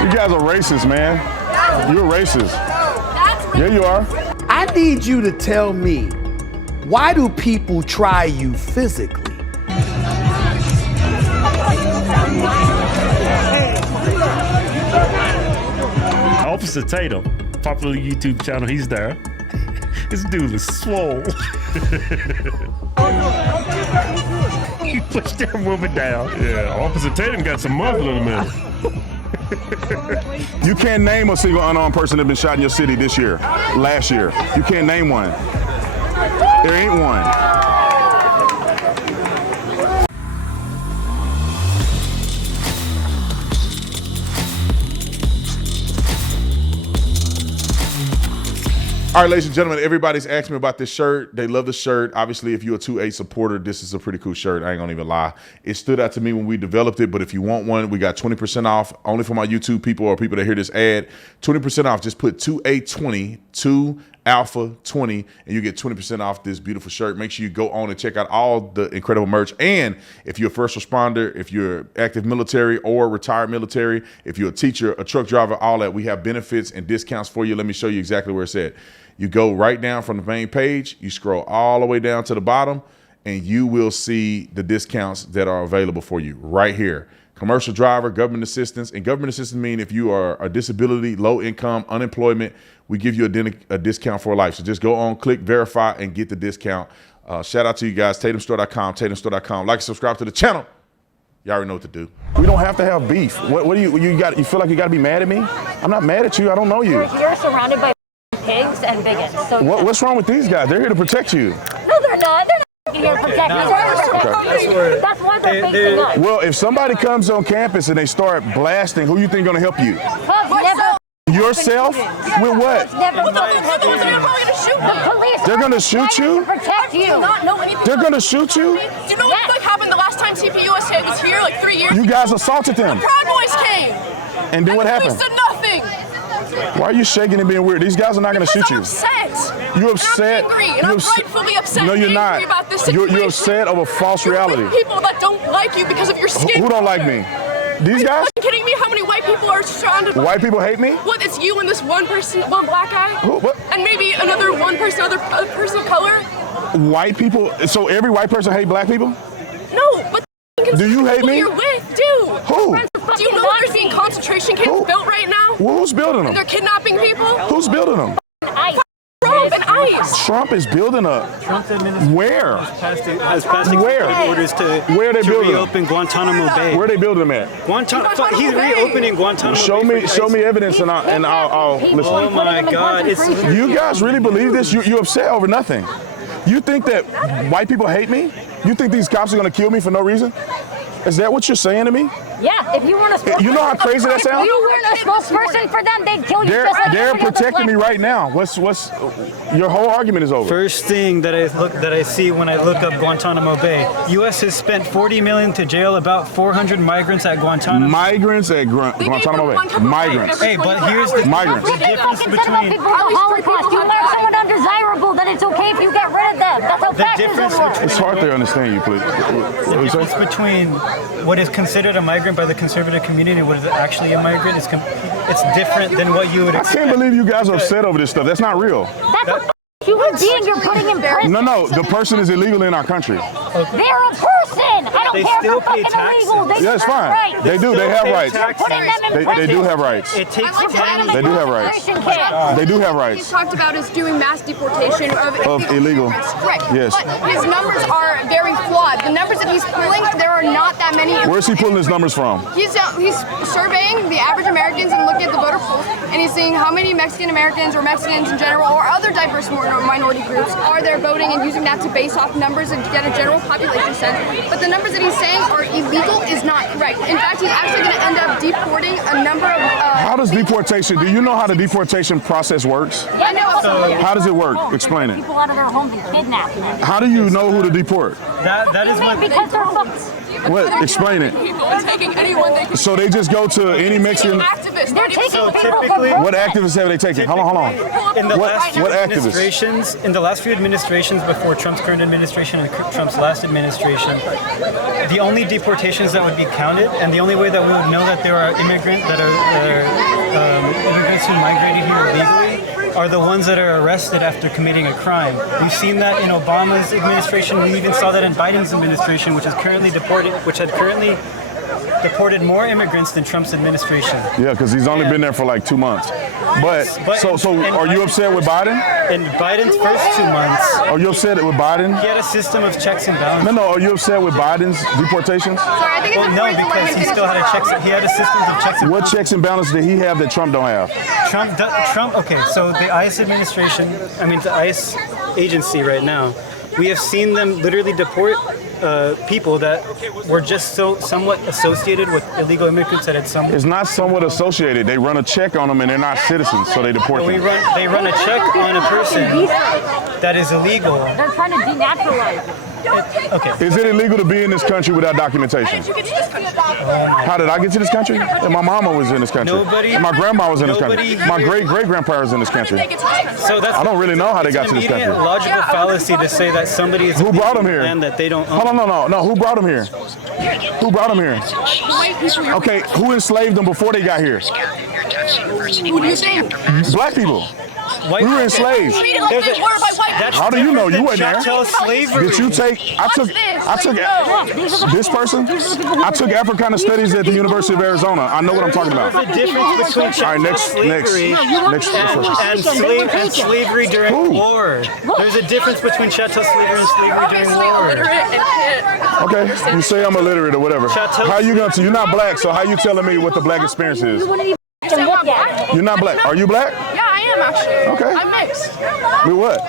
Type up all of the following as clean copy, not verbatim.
You guys are racist, man. You're racist. Yeah, you are. I need you to tell me, why do people try you physically? Officer Tatum, popular YouTube channel, he's there. This dude is swole. He pushed that woman down. Yeah, Officer Tatum got some muscle in him. You can't name a single unarmed person that been shot in your city this year, last year. You can't name one. There ain't one. All right, ladies and gentlemen, everybody's asked me about this shirt. They love the shirt. Obviously, if you're a 2A supporter, this is a pretty cool shirt. I ain't gonna even lie. It stood out to me when we developed it, but if you want one, we got 20% off only for my YouTube people or people that hear this ad. 20% off. Just put 2A20, 2 Alpha 20, and you get 20% off this beautiful shirt. Make sure you go on and check out all the incredible merch. And if you're a first responder, if you're active military or retired military, if you're a teacher, a truck driver, all that, we have benefits and discounts for you. Let me show you exactly where it's at. You go right down from the main page, you scroll all the way down to the bottom, and you will see the discounts that are available for you right here. Commercial driver, government assistance, and government assistance mean if you are a disability, low income, unemployment, we give you a discount for life. So just go on, click verify, and get the discount. Shout out to you guys, tatumstore.com, tatumstore.com. Like and subscribe to the channel. You already know what to do. We don't have to have beef. What do you got? You feel like you got to be mad at me? I'm not mad at you. I don't know you. You're surrounded by pigs and bigots. So what's wrong with these guys? They're here to protect you. No, they're not. They're not here to protect us. That's why they're facing us. Well, if somebody comes on campus and they start blasting, who you think gonna help you? Yourself? With what? The police. They're gonna shoot you? To protect you. They're gonna shoot you? Do you know what happened the last time TPUSA was here, like 3 years ago? You guys assaulted them. The Proud Boys came. And then what happened? The police did nothing. Why are you shaking and being weird? These guys are not going to shoot you. I'm upset. You're upset. I'm angry, and I'm rightfully upset. No, you're not. About this situation. You're upset over false reality. People that don't like you because of your skin. Who don't like me? These guys? Are you kidding me? How many white people are surrounded by? White people hate me? What? It's you and this one person, one black guy? Who, what? And maybe another one person, other person of color? White people? So every white person hate black people? No, but do you hate me? You're with, dude. Who? Do you know there's being concentration camps built right now? Well, who's building them? And they're kidnapping people? Who's building them? ICE. Trump and ICE. Trump is building up. Where? Has passed Where? orders to reopen Guantanamo Bay. Where are they building them at? He's reopening Guantanamo Bay. Show me evidence and I'll listen. Oh my God! You guys really believe this? You're upset over nothing. You think that white people hate me? You think these cops are gonna kill me for no reason? Is that what you're saying to me? Yeah, if you weren't a spokesperson. You know how crazy that sounds? If you weren't a spokesperson for them, they'd kill you just like they're protecting me right now. What's your whole argument is over. First thing that I see when I look up Guantanamo Bay, U.S. has spent $40 million to jail about 400 migrants at Guantanamo. Migrants at Guantanamo Bay. Migrants. Hey, but here's the migrants. difference between the Holocaust. You mark someone undesirable, then it's okay if you get rid of them. That's how fascism works. It's hard to understand you, please. The difference between what is considered a migrant by the conservative community and what is actually a migrant is it's different than what you would expect. I can't believe you guys are upset over this stuff. That's not real. That's a human being you're putting in prison. No, the person is illegal in our country. Okay. They're a person. I don't care if they're fucking illegal. Yeah, it's fine. Right. They do. They have rights. They do have rights. It takes They do have rights. They do have rights. He's talked about is doing mass deportation of illegal. Correct. Yes. But his numbers are very flawed. The numbers that he's pulling, there are not that many. Where's he pulling his numbers from? He's surveying the average Americans and looking at the voter polls, and he's seeing how many Mexican Americans or Mexicans in general or other diverse minority groups are there voting and using that to base off numbers and get a general population sense. But the numbers that he's saying are illegal is not correct. In fact, he's actually going to end up deporting a number of... How does deportation, do you know how the deportation process works? Yeah, I know. How does it work? Explain it. People out of their homes and kidnap them. How do you know who to deport? That is what... Because they're fucked. What? Explain it. People are taking anyone they can. So they just go to any Mexican... Activists. They're taking people typically... for What activists have they taken? Hold on. In the last What activists? administrations, in the last few administrations before Trump's current administration and Trump's last administration, the only deportations that would be counted, and the only way that we would know that there are immigrants who migrated here illegally, are the ones that are arrested after committing a crime. We've seen that in Obama's administration. We even saw that in Biden's administration, which had currently deported more immigrants than Trump's administration. Yeah, because he's only been there for like 2 months. But are you upset with Biden? In Biden's first 2 months, Are you upset with Biden? he had a system of checks and balances. No. Are you upset with Biden's deportations? Sorry, I think it's Well, no, important to let because him he finish still had his thought. he had a system of checks and What balances. checks and balances did he have that Trump don't have? Trump, okay, so the ICE administration, the ICE agency right now, we have seen them literally deport people that were just somewhat associated with illegal immigrants that had some. It's not somewhat associated. They run a check on them and they're not citizens, so they deport them. They run a check on a person that is illegal. They're trying to denaturalize. Okay. Is it illegal to be in this country without documentation? How did I get to this country? And my mama was in this country. And my grandma was in this country. My great-great-grandpa was in this country. So that's. I don't really know how they got to this country. It's an immediate logical fallacy to say that somebody is Who brought them here? land that they don't own. Hold on, no. Who brought them here? Who brought them here? Okay, who enslaved them before they got here? Who do you think? Black people. We were enslaved. Treated like they were by white people. How do you know? You weren't there. Chattel slavery. Did you take? I took this person. I took Africana Studies at the University of Arizona. I know what I'm talking about. The difference between chattel next slavery and slavery during war. There's a difference between chattel slavery and slavery during war. Okay, you say I'm illiterate or whatever. Chattel How you gonna? You're not black, so how you telling me what the black experience is? You wouldn't even look at it. You're not black. Are you black? Yeah, I am actually. Okay. I'm mixed. With what?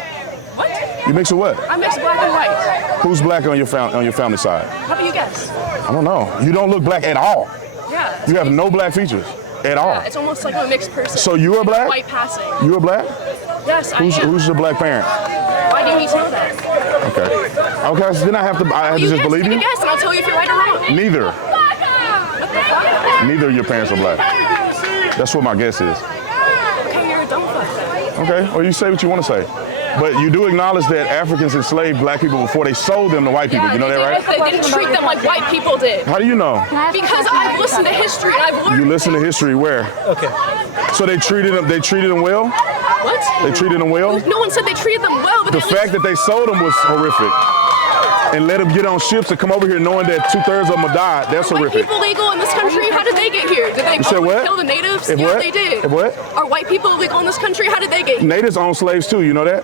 What? You mix with what? I'm mixed black and white. Who's black on your family side? How about you guess? I don't know. You don't look black at all. Yeah. You have no black features at all. It's almost like I'm a mixed person. So you are black? White passing. You are black? Yes, I am. Who's your black parent? Why do you need to know that? Okay, so then I have to just believe Take a you? guess and I'll tell you if you're right or wrong. Neither. Neither of your parents are black. That's what my guess is. Okay, you're a dumb fuck. Okay, well you say what you want to say. But you do acknowledge that Africans enslaved black people before they sold them to white people. You know that, right? They didn't treat them like white people did. How do you know? Because I've listened to history and I've learned. You listen to history where? Okay. So they treated them well? What? They treated them well? No one said they treated them well, but The fact that they sold them was horrific. And let them get on ships and come over here knowing that 2/3 of them will die, that's white horrific. people legal in this country? How did they get here? Did they said what? kill the natives? If Yeah, what? they did. If what? Are white people illegal in this country? How did they get here? Natives own slaves too, you know that?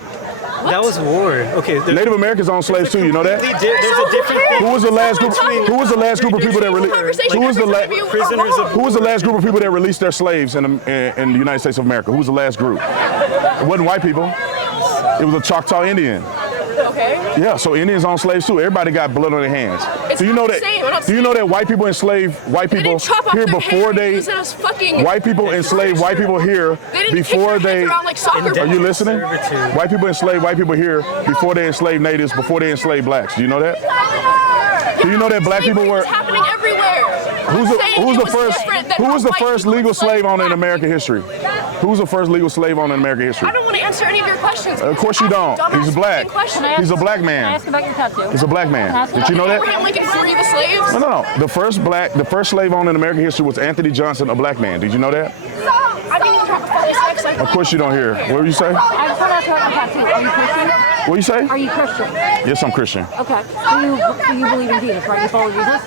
That was war. Okay. Native Americans own slaves too, you know that? There's a different thing. Who was the last group? Who was the last group of people that released? Who was the prisoners of Who was the last group of people that released their slaves in the United States of America? Who was the last group? It wasn't white people. It was a Choctaw Indian. Okay. Yeah, so Indians own slaves too. Everybody got blood on their hands. It's Do you know not the that? same. I'm not Do you know that white people enslaved white They people didn't chop off here their before hair. they? Use it as fucking White people enslaved white people here They didn't before kick their they. heads around like soccer Are you balls. listening? Servitude. White people enslaved white people here before they enslaved natives, before they enslaved blacks. Do you know that? Do you know that black people Slavery were? was happening everywhere. Who's I'm the saying it was first? different than Who how was the white first people legal slave owner in enslaved American black history? people. Who was the first legal slave owner in American history? I don't want to answer any of your questions. Of course you don't. Dumbass He's black. fucking questions. He's a black Can I man. ask about your tattoo? He's a black man. Did you know that? Abraham Lincoln free the slaves? No. The first slave owner in American history was Anthony Johnson, a black man. Did you know that? I mean, you try to follow sex like Of course you don't hear. What did you say? I just want to ask about your tattoo. Are you Christian? What you say? Are you Christian? Yes, I'm Christian. Okay. So you believe in Jesus, right? You follow Jesus?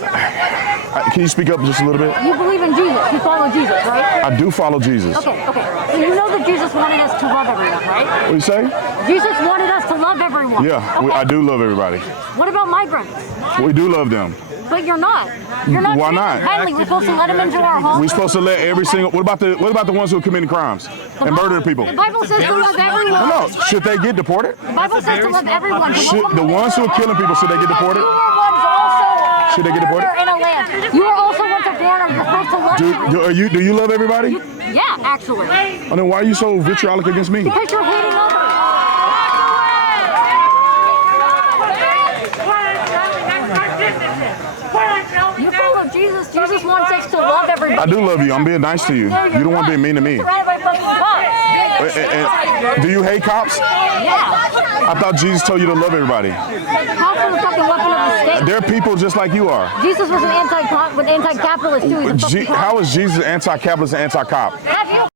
Can you speak up just a little bit? You believe in Jesus. You follow Jesus, right? I do follow Jesus. Okay. So you know that Jesus wanted us to love everyone, right? What do you say? Jesus wanted us to love everyone. Yeah, Okay. I do love everybody. What about migrants? We do love them. But you're not. You're not. Why treating not? them kindly. We're supposed to let them into our home. We're supposed to let every single. What about the ones who are committing crimes and murdering people? The Bible says to love everyone. No. Should they get deported? The Bible says to love everyone. The ones who are killing people, should they get deported? You are ones also. Should they get deported? In a land. You are also once a foreigner. You're supposed to love everyone. Do you love everybody? Yeah, actually. And then why are you so vitriolic against me? Because you're hating others. You follow Jesus. Jesus wants us to love everybody. I do love you. I'm being nice to you. You're the one being mean to me. And do you hate cops? Yeah. I thought Jesus told you to love everybody. Cops are the fucking weapon of the state. They're people just like you are. Jesus was an anti-capitalist too. He's a fucking cop. How is Jesus anti-capitalist and anti-cop? Have you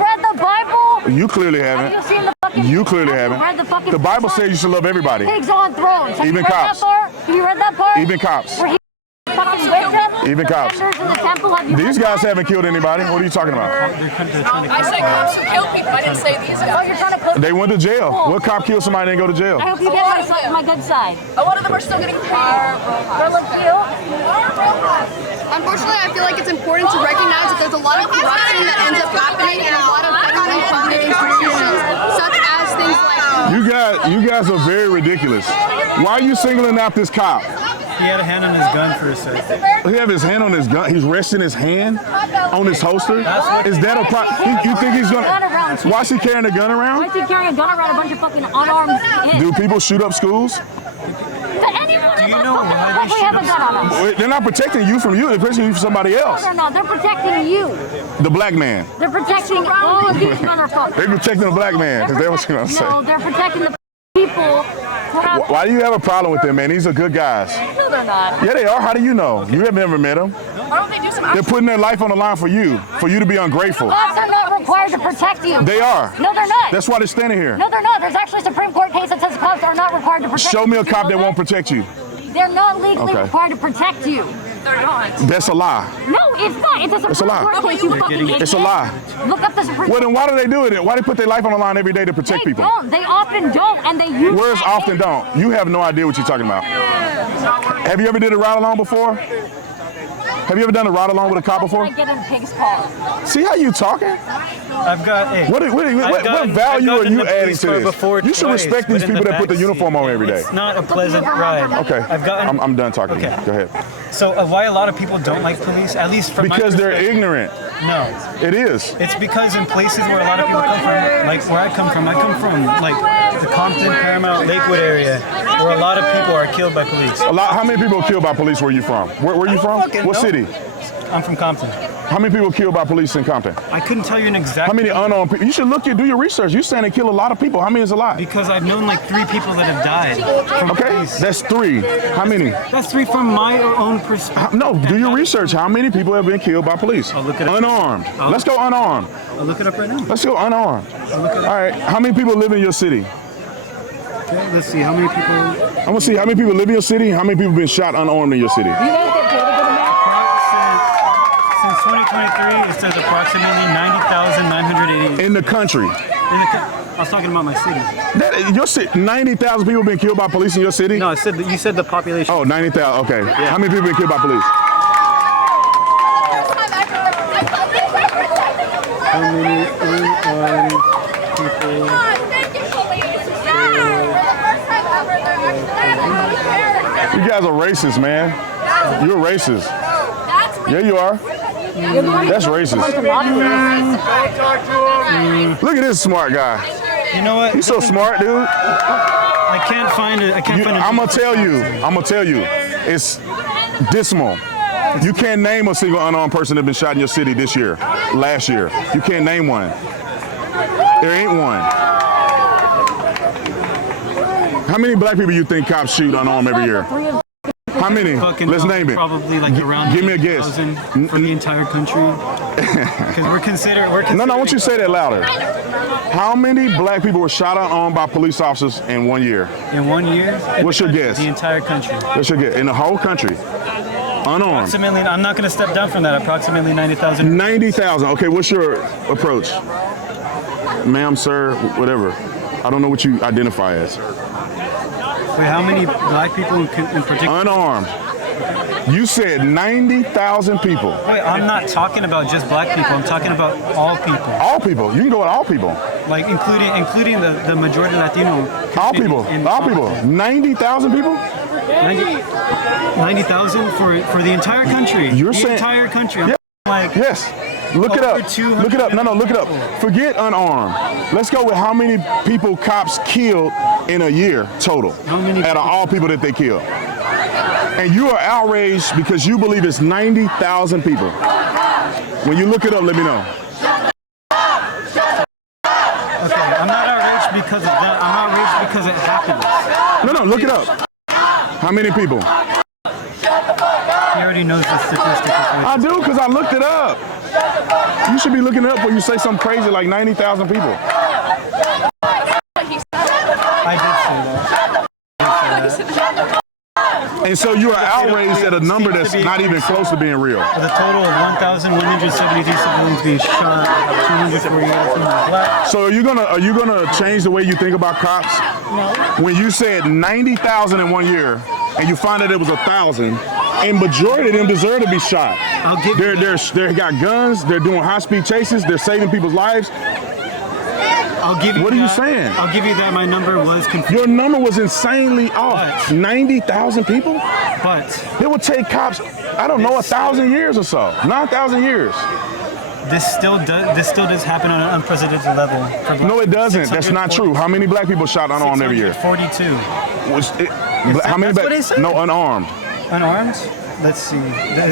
read the Bible? You clearly haven't. Have you seen the fucking? You clearly have haven't. you read the fucking? The Bible says you should love everybody. Pigs on thrones. Have Even you read cops. That part? Have you read that part? Even cops. Where he fucking whipped them? Even The cops. vendors in the temple, have you These read guys that? haven't killed anybody. What are you talking about? I said cops who kill people. I didn't say these Oh, guys. you're trying to cook. They went to jail. What cop killed somebody and didn't go to jail? I hope you get my good side. A lot of them are still getting paid. They look cute. Unfortunately, I feel like it's important to recognize that there's a lot of corruption that ends up happening in a lot of federally funded institutions, such as things like. You guys are very ridiculous. Why are you singling out this cop? He had a hand on his gun for a second. He have his hand on his gun. He's resting his hand on his holster. Is that a problem? You think he's gonna? Why is he carrying a gun Why around? is he carrying a gun around a bunch of fucking unarmed kids? Do people shoot up schools? Anyone Do you know why they probably have a shoot gun on them. They're not protecting you from you. They're protecting you from somebody No, else. they're not. They're protecting you. The black man. They're protecting all of these motherfuckers. They're protecting the black man because they was gonna say. No, they're protecting the people. who have- Why do you have a problem with them, man? These are good guys. No, they're not. Yeah, they are. How do you know? You have never met them. Why don't they do some They're putting their life on the line for you to be ungrateful. Cops are not required to protect you. They are. No, they're not. That's why they're standing here. No, they're not. There's actually a Supreme Court case that says cops are not required to protect you. Show me a Did you cop know that won't protect you. They're not legally Okay. required to protect you. They're not. That's a lie. No, it's not. It's a It's a Supreme lie. Court case, you fucking idiot. It's a lie. Look up the Supreme Well, Court. then why do they do it? Why do they put their life on the line every day to protect They people? don't. They often don't, and they use Where's that often case. don't? You have no idea what you're talking about. Have you ever did a ride along before? Have you ever done a ride along with a cop before? I get in pig's car. See how you talking? I've got. Hey, What value are you adding to this? You should respect these people that put the uniform on every day. It's not a pleasant ride. Okay, I've gotten. I'm done talking. Okay. Go ahead. So why a lot of people don't like police, at least from Because my they're perspective- ignorant. No, It is. it's because in places where a lot of people come from, like where I come from like the Compton, Paramount, Lakewood area, where a lot of people are killed by police. How many people are killed by police where you from? Where you I don't from? fucking What know. city? I'm from Compton. How many people killed by police in Compton? I couldn't tell you an exact. How many unarmed people? You should do your research. You're saying they kill a lot of people. How many is a lot? Because I've known like 3 people that have died from Okay, police. that's 3. How many? That's 3 from my own perspective. No, do your research. How many people have been killed by police? I'll look it up. Unarmed. Let's go unarmed. I'll look it up right now. Let's go unarmed. I'll look it All up. right. How many people live in your city? Okay, let's see how many people. I'm gonna see how many people live in your city. How many people been shot unarmed in your city? Since 2023, it says approximately 90,980. In the country. I was talking about my city. Your city. 90,000 people been killed by police in your city. No, I said you said the population. Oh, 90,000. Okay. How many people been killed by police? How many unarmed people? You guys are racist, man. You're racist. Yeah, you are. That's racist. Look at this smart guy. You know what? He's so smart, dude. I can't find it. I'm gonna tell you. It's dismal. You can't name a single unarmed person that been shot in your city this year, last year. You can't name one. There ain't one. How many black people you think cops shoot unarmed every year? How many? Let's name it. Probably like around. Give me a guess. 8,000 for the entire country. Because we're considered. No, I want you to say that louder. How many black people were shot unarmed by police officers in 1 year? In 1 year. What's your guess? The entire country. What's your guess? In the whole country? Unarmed. Approximately. I'm not going to step down from that. Approximately 90,000. 90,000. Okay, what's your approach? Ma'am, sir, whatever. I don't know what you identify as. Wait, how many black people in particular? Unarmed. You said 90,000 people. Wait, I'm not talking about just black people. I'm talking about all people. All people. You can go with all people. Like including the majority Latino. All people. All people. 90,000 people? 90,000 for the entire country. You're the saying entire country. I'm Yeah. like Yes. Look it up. Over 200 Look it up. No, look it up. Forget unarmed. Let's go with how many people cops killed in a year total. How many out of all people that they killed. And you are outraged because you believe it's 90,000 people. When you look it up, let me know. because of that. I'm outraged because it happens. No, look it up. How many people? He already knows the statistic. I do, because I looked it up. You should be looking it up when you say something crazy like 90,000 people. I did say that. And so you are outraged at a number that's not even close to being real. With a total of 1,173 civilians being shot, 248 from black. So are you gonna change the way you think about cops? No. When you said 90,000 in 1 year, and you find that it was 1,000, and majority of them deserve to be shot. I'll give They got guns. They're doing high-speed chases. They're saving people's lives. I'll give you What are you saying? I'll give you that my number was confused. Your number was insanely off. 90,000 people? But It would take cops, I don't know, 1,000 years or so. 9,000 years. this still does happen on an unprecedented level. No, it doesn't. That's not true. How many black people shot unarmed every year? 42. How many that's what it said? No, unarmed. Unarmed? Let's see.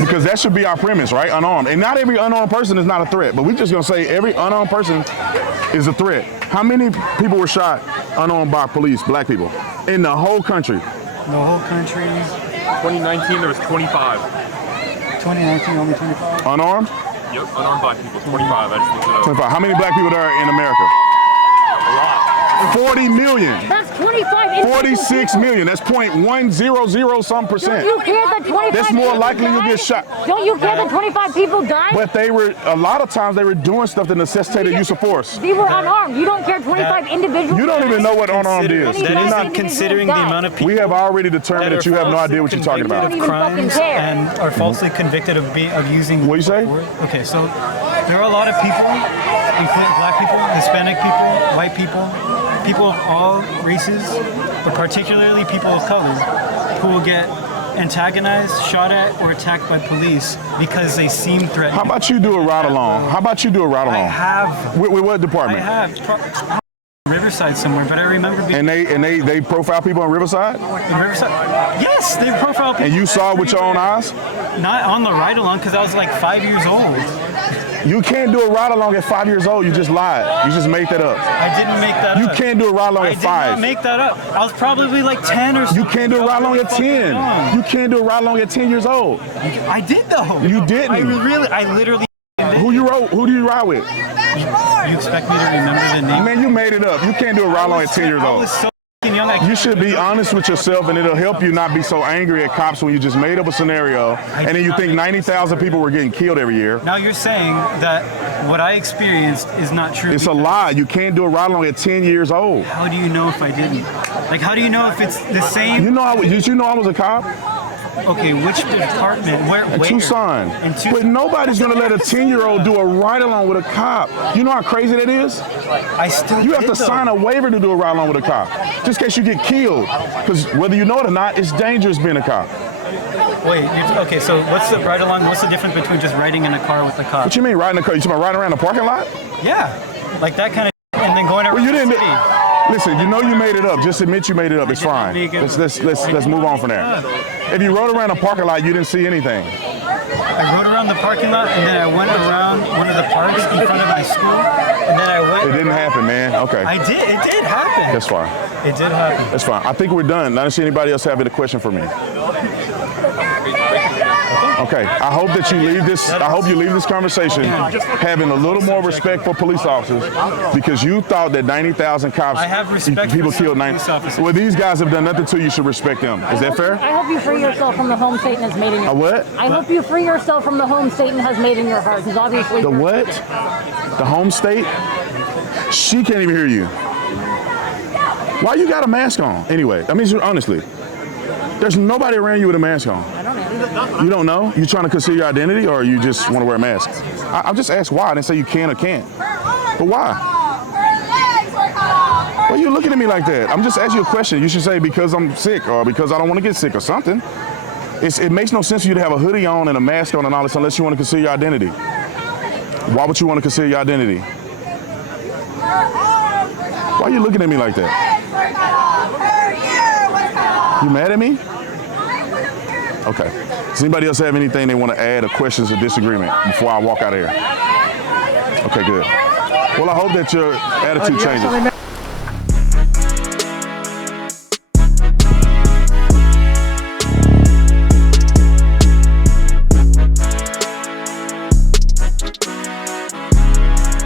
Because that should be our premise, right? Unarmed. And not every unarmed person is not a threat, but we're just gonna say every unarmed person is a threat. How many people were shot unarmed by police, black people, in the whole country? The whole country. 2019, there was 25. 2019, only 25. Unarmed? Yep, unarmed black people, 25. I just looked it up. 25. How many black people there are in America? A lot. 40 million. That's 25. 46 million. That's 0.100 some percent. Don't you care that 25 That's more people likely you'll died? get shot. Don't you care that 25 people died? But they were, a lot of times they were doing stuff that necessitated use of force. They were unarmed. You don't care 25 individuals. You don't even know what unarmed is. That You're is not- not considering the amount of people. We have already determined that you have no idea what you're talking about. Of You don't even crimes fucking care. and are falsely convicted of using. What you say? Okay, so there are a lot of people, including black people, Hispanic people, white people, people of all races, but particularly people of color, who will get antagonized, shot at, or attacked by police because they seem threatening. How about you do a ride along? How about you do a ride I along? have. With what I department? have. Riverside somewhere, but I remember being And they profile people in Riverside? in Riverside. Yes, they profile people. And you saw it with your own eyes? Not on the ride along because I was like 5 years old. You can't do a ride along at 5 years old. You just lied. You just made that up. I didn't make that You up. can't do a ride along I at did 5. not make that up. I was probably like 10 or something. You can't do a ride along at 10. You can't do a ride along at 10 years old. I did though. You didn't. I literally. Who do you ride with? You expect me to remember the name? Man, you made it up. You can't do a ride along at 10 years I old. was so f***ing young. You should be honest with yourself, and it'll help you not be so angry at cops when you just made up a scenario, and then you think 90,000 people were getting killed every year. Now you're saying that what I experienced is not true. It's a lie. You can't do a ride along at 10 years old. How do you know if I didn't? Like, how do you know if it's the same? Did you know I was a cop? Okay, which department? Where? Tucson. In Tucson. But nobody's gonna let a 10-year-old do a ride along with a cop. You know how crazy that is? I still. You have to sign a waiver to do a ride along with a cop, just in case you get killed. Because whether you know it or not, it's dangerous being a cop. Wait. Okay. So what's the ride along? What's the difference between just riding in a car with a cop? What you mean riding a car? You talking about riding around the parking lot? Yeah, like that kind of. And then going around Well, you the didn't. city. Listen, you know you made it up. Just admit you made it up. It's fine. Let's move on from there. If you rode around the parking lot, you didn't see anything. I rode around the parking lot, and then I went around one of the parks in front of my school, and then I went. It didn't happen, man. Okay. I did. It did happen. That's fine. It did happen. That's fine. I think we're done. I don't see anybody else having a question for me. Okay. I hope that you leave this. I hope you leave this conversation having a little more respect for police officers, because you thought that 90,000 cops, I have respect people for killed police 90. officers. Well, these guys have done nothing to you. You should respect them. Is that fair? I hope you free yourself from the home Satan has made in your A what? I hope you free yourself from the home Satan has made in your heart. Because obviously. The what? The home state? She can't even hear you. Why you got a mask on? Anyway, I mean, honestly, there's nobody around you with a mask on. I don't know. You don't know? You trying to conceal your identity, or you just want to wear a mask? I just asked why. I didn't say you can or can't. But why? Why are you looking at me like that? I'm just asking you a question. You should say because I'm sick, or because I don't want to get sick, or something. It makes no sense for you to have a hoodie on and a mask on and all this unless you want to conceal your identity. Why would you want to conceal your identity? Why are you looking at me like that? You mad at me? Okay. Does anybody else have anything they want to add, or questions or disagreement before I walk out of here? Okay, good. Well, I hope that your attitude changes.